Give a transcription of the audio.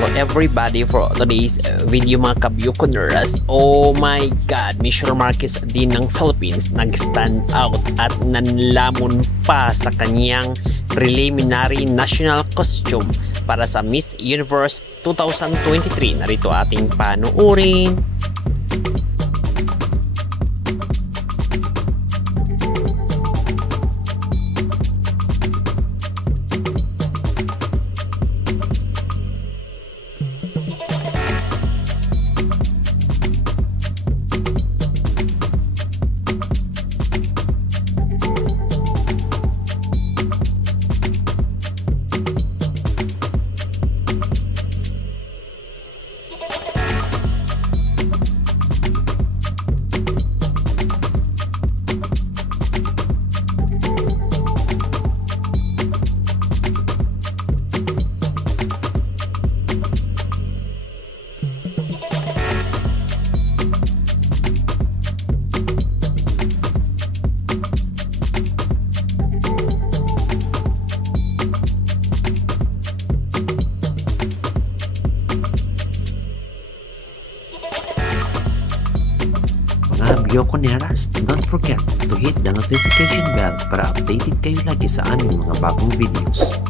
hello everybody for today's video mga kabyukoners. Oh my god, Michelle Marquez din ng Philippines nag-stand out at nanlamon pa sa kanyang preliminary national costume para sa Miss Universe 2023. Narito ating panuurin. Mga Byokoneras, don't forget to hit the notification bell para updated kayo lagi sa aming mga bagong videos.